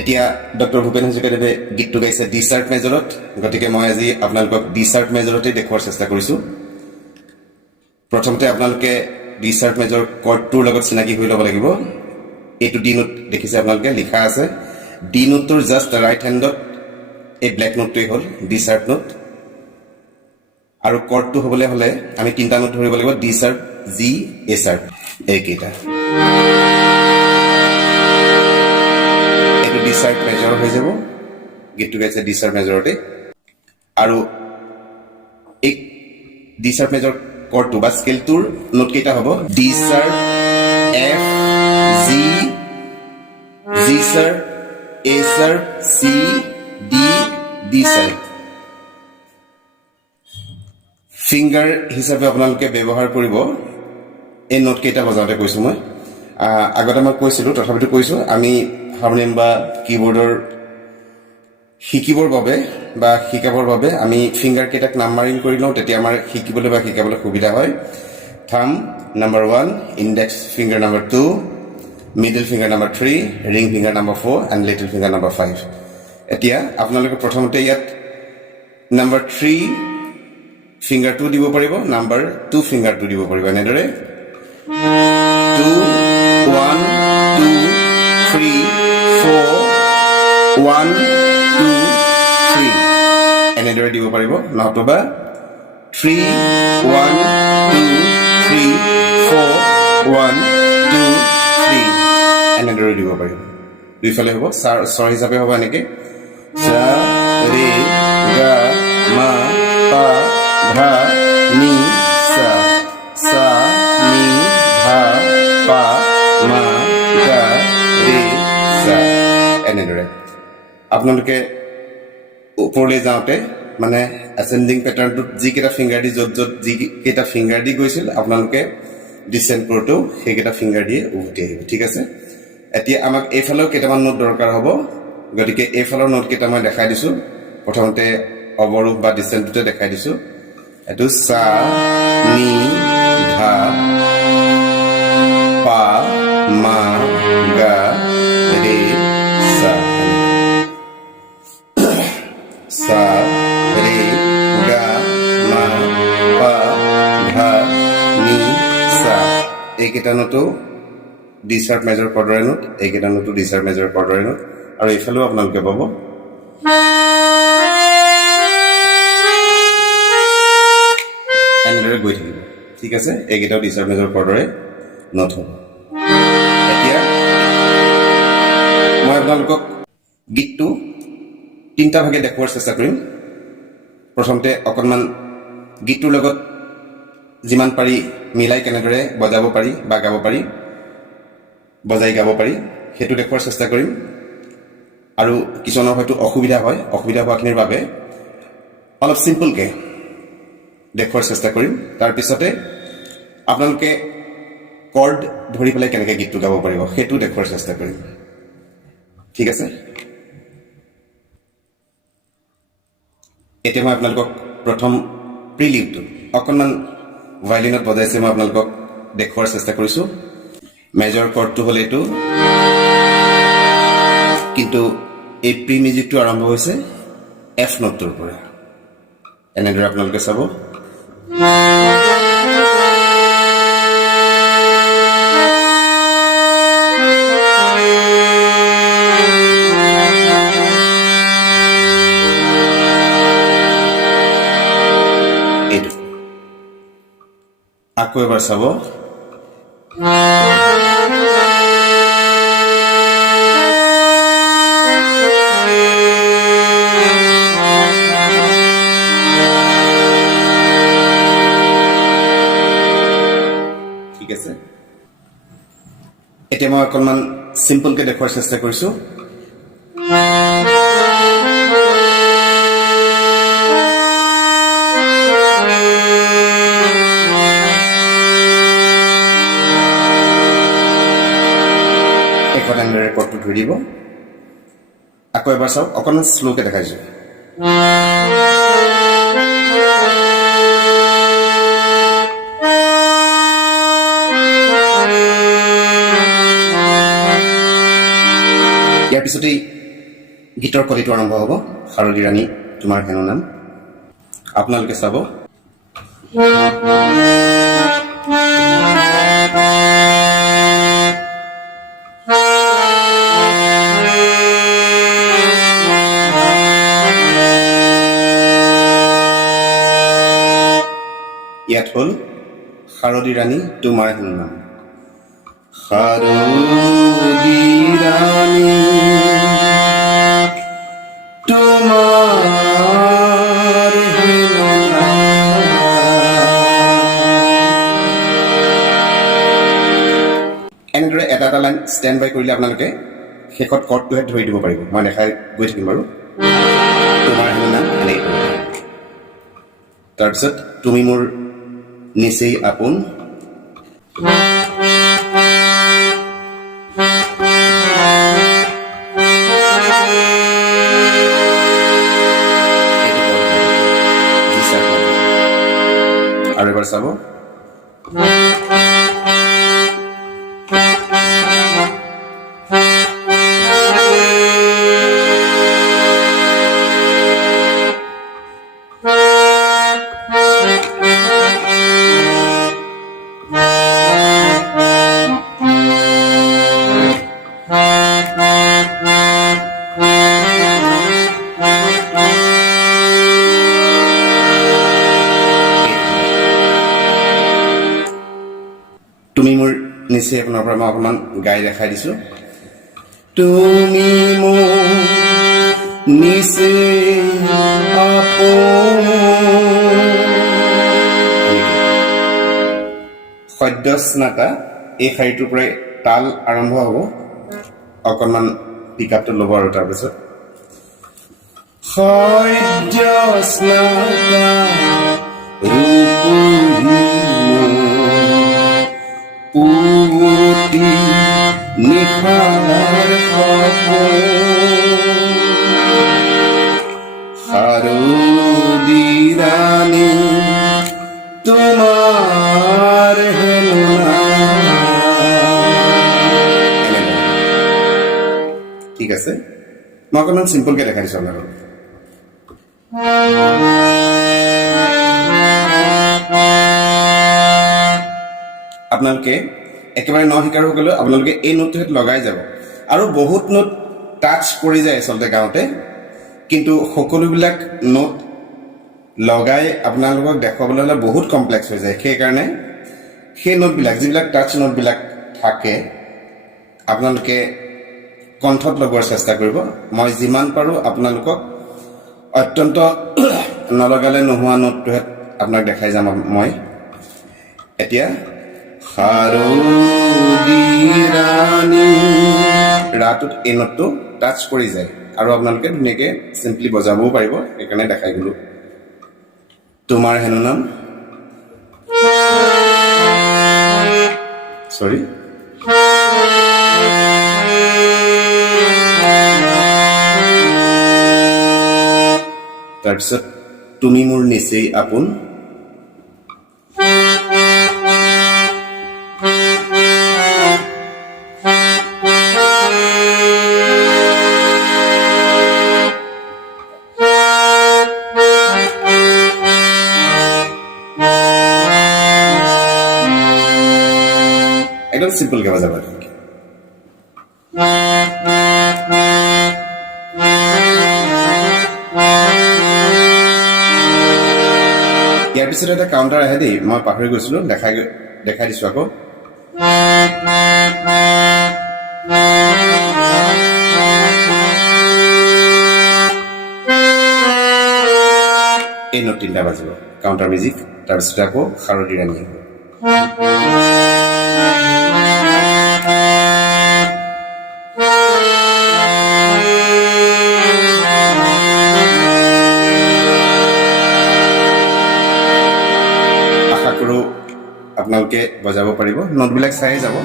এতিয়া ডক্টৰ ভূপেন হাজৰিকাদেৱে গীতটো গাইছে ডি শাৰ্প মেজৰত, গতিকে মই আজি আপোনালোকক ডি শাৰ্প মেজৰতে দেখুৱাৰ চেষ্টা কৰিছোঁ। প্ৰথমতে আপোনালোকে ডি শাৰ্প মেজৰ কৰ্ডটোৰ লগত চিনাকি হৈ ল'ব লাগিব। এইটো ডি নোট দেখিছে আপোনালোকে, লিখা আছে ডি নোটটোৰ জাষ্ট ৰাইট হেণ্ডত এই ব্লেক নোটটোৱেই হ'ল ডি শাৰ্প নোট। আৰু কৰ্ডটো হ'বলৈ হ'লে আমি তিনিটা নোট ধৰিব লাগিব, ডি শাৰ্প, জি, এ শাৰ্প, এইকেইটা। এইটো ডি শাৰ্প মেজৰ হৈ যাব, গীতটো গাইছে ডি শাৰ্প মেজৰতে। আৰু এই ডি শাৰ্প মেজৰ কৰ্ডটো বা স্কেলটোৰ নোট কেইটা হ'ব D sharp, F, G, G sharp, এ sharp, C, D, D sharp. Finger হিচাপে আপোনালোকে ব্যৱহাৰ কৰিব এই নোট কেইটা বজাওঁতে কৈছোঁ মই। আগতে মই কৈছিলোঁ, তথাপিতো কৈছোঁ, আমি হাৰমনিয়াম বা কীবৰ্ডৰ শিকিবৰ বাবে বা শিকাবৰ বাবে আমি ফিংগাৰ কেইটাক নাম্বাৰিং কৰি লওঁ, তেতিয়া আমাৰ শিকিবলৈ বা শিকাবলৈ সুবিধা হয়। থাম number 1, index finger number 2, middle finger number 3, ring finger number 4 and little finger number 5। এতিয়া আপোনালোকে প্ৰথমতে ইয়াত নাম্বাৰ 3 ফিংগাৰটো দিব পাৰিব, নাম্বাৰ 2 ফিংগাৰটো দিব পাৰিব। এনেদৰে 2, 1, 2, 3, 4, 1, 2, 3 এনেদৰে দিব পাৰিব, নতুবা 3, 1, 2, 3, 4, 1, 2, 3 এনেদৰে দিব পাৰিব। দুইফালে হ'ব, স্বৰ হিচাপে হ'ব এনেকৈ সা ৰে গা মা পা ধা নি সা, সা নি ধা পা মা গা ৰে সা এনেদৰে। আপোনালোকে ওপৰলৈ যাওঁতে মানে এচেণ্ডিং পেটাৰ্ণটোত যিকেইটা ফিংগাৰ দি য'ত য'ত যিকেইটা ফিংগাৰ দি গৈছিল, আপোনালোকে ডিচেণ্ড কৰোঁতেও সেইকেইটা ফিংগাৰ দিয়ে উভতি আহিব, ঠিক আছে। এতিয়া আমাক এইফালেও কেইটামান নোট দৰকাৰ হ'ব, গতিকে এইফালৰ নোট কেইটা মই দেখাই দিছোঁ। প্ৰথমতে অৱৰোহ বা ডিচেণ্টটোতে দেখাই দিছোঁ। এইটো সা নি ধা পা মা গা ৰে সা, সা ৰে গা মা পা ধা নি সা। এইকেইটা নোটো ডি শাৰ্প মেজৰ কৰ্ডৰে নোট, এইকেইটা নোটো ডি শাৰ্প মেজৰ কৰ্ডৰে নোট। আৰু এইফালেও আপোনালোকে পাব এনেদৰে গৈ থাকিব, ঠিক আছে। এইকেইটাও ডি শাৰ্প মেজৰ কৰ্ডৰে নোট হ'ব। এতিয়া মই আপোনালোকক গীতটো তিনিটা ভাগে দেখুওৱাৰ চেষ্টা কৰিম। প্ৰথমতে অকণমান গীতটোৰ লগত যিমান পাৰি মিলাই কেনেদৰে বজাব পাৰি বা গাব পাৰি, বজাই গাব পাৰি, সেইটো দেখুওৱাৰ চেষ্টা কৰিম। আৰু কিছুমানৰ হয়তো অসুবিধা হয়, অসুবিধা হোৱাখিনিৰ বাবে অলপ চিম্পলকৈ দেখুওৱাৰ চেষ্টা কৰিম। তাৰপিছতে আপোনালোকে কৰ্ড ধৰি পেলাই কেনেকৈ গীতটো গাব পাৰিব সেইটো দেখুওৱাৰ চেষ্টা কৰিম, ঠিক আছে। এতিয়া মই আপোনালোকক প্ৰথম প্ৰিলিউডটো অকণমান ভায়লিনত বজাইছে মই আপোনালোকক দেখুওৱাৰ চেষ্টা কৰিছোঁ। মেজৰ কৰ্ডটো হ'ল এইটো, কিন্তু এই প্ৰি মিউজিকটো আৰম্ভ হৈছে এফ নোটটোৰ পৰা। এনেদৰে আপোনালোকে চাব। এইটো আকৌ এবাৰ চাব। ঠিক আছে, এতিয়া মই অকণমান চিম্পলকৈ দেখুওৱাৰ চেষ্টা কৰিছোঁ। এনেদৰে কৰ্ডটো ধৰি দিব। আকৌ এবাৰ চাওক, অকণমান শ্ল'কৈ দেখাইছোঁ। ইয়াৰ পিছতেই গীতৰ কলিটো আৰম্ভ হ'ব শাৰদী ৰাণী তোমাৰ হেনু নাম আপোনালোকে চাব ইয়াত হ'ল শাৰদী ৰাণী তোমাৰ হেনু নাম শাৰদী ৰাণী তোমাৰ হেনু নাম এনেদৰে এটা এটা লাইন ষ্টেণ্ড বাই কৰিলে আপোনালোকে শেষত কৰ্ডটোহে ধৰি দিব পাৰিব মই দেখাই গৈ থাকিম বাৰু তোমাৰ হেনু নাম এনেকৈ তাৰপিছত তুমি মোৰ নিচেই আপোন আৰু এবাৰ চাব তুমি মোৰ নিশ্চয় আপোনাৰ পৰা মই অকণমান গাই দেখাই দিছো তুমি মোৰ নিশ্চয় সদ্য স্নাতা এই শাৰীটোৰ পৰাই তাল আৰম্ভ হ'ব অকণমান পিক আপটো ল'ব আৰু তাৰপিছত সদ্য স্নাতা পুতি নিশাৰ শাৰদী ৰাণী তোমাৰ হেনু নাম ঠিক আছে মই অকণমান চিম্পলকৈ দেখাই দিছোঁ আপোনালোকক আপোনালোকে একেবাৰে ন শিকাৰুসকলে আপোনালোকে এই নোটটো লগাই যাব আৰু বহুত নোট টাচ কৰি যায় আচলতে গাওঁতে কিন্তু সকলোবিলাক নোট লগাই আপোনালোকক দেখুৱাবলৈ হ'লে বহুত কমপ্লেক্স হৈ যায় সেইকাৰণে সেই নোটবিলাক যিবিলাক টাচ নোটবিলাক থাকে আপোনালোকে কণ্ঠত লগোৱাৰ চেষ্টা কৰিব মই যিমান পাৰোঁ আপোনালোকক অত্যন্ত নলগালে নোহোৱা নোটটোহে আপোনাক দেখাই যাম মই এতিয়া শাৰদী ৰাণী ৰাটোত এই নোটটো টাচ কৰি যায় আৰু আপোনালোকে ধুনীয়াকৈ চিম্পলি বজাবও পাৰিব সেইকাৰণে দেখাই গ'লো তোমাৰ হেনু নাম চৰি তাৰপিছত তুমি মোৰ নিচেই আপোন একদম সিম্পলকৈ বজাব ইয়াৰ পিছত এটা কাউণ্টাৰ আহে দেই মই পাহৰি গৈছিলোঁ দেখাই দিছোঁ আকৌ এই নোট তিনিটা বাজিব কাউণ্টাৰ মিউজিক তাৰপিছত আকৌ শাৰদী ৰাণী আপোনালোকে বজাব পাৰিব নোটবিলাক চাই যাব